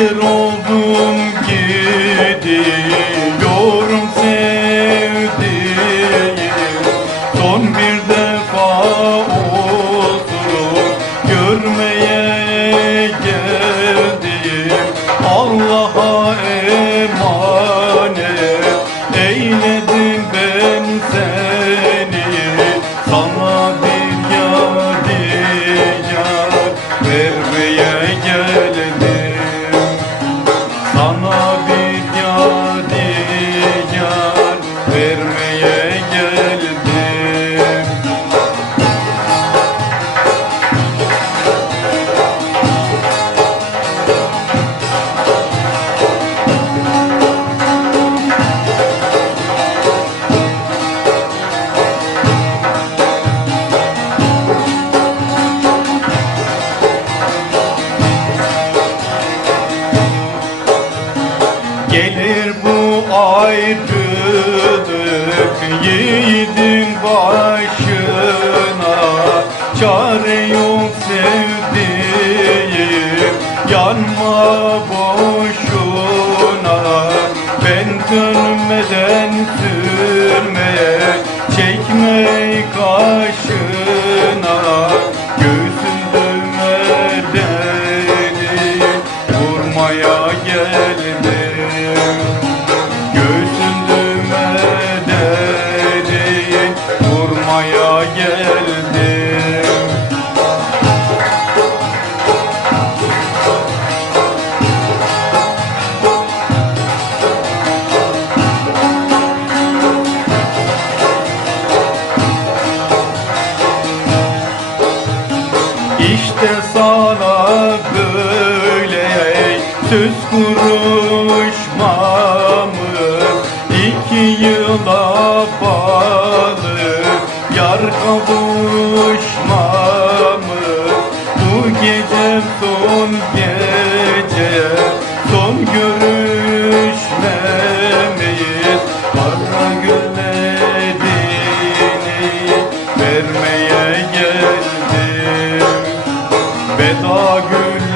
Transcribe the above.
Asker oldum gidiyorum sevdiğim. Son bir defa olsun görmeye geldim Allah'a emanet eyledim ben seni. Sana bir yadigar vermeye geldim ayrılık yiğidin başına. Çare yok sevdiğim yanma boşuna. Ben dönmeden sürme İşte sana böyle söz kuruşmamı Yar kavuşmamız bu gece son gece. Son görüşmemiz Kara gölledini vermeye geldim. Veda gül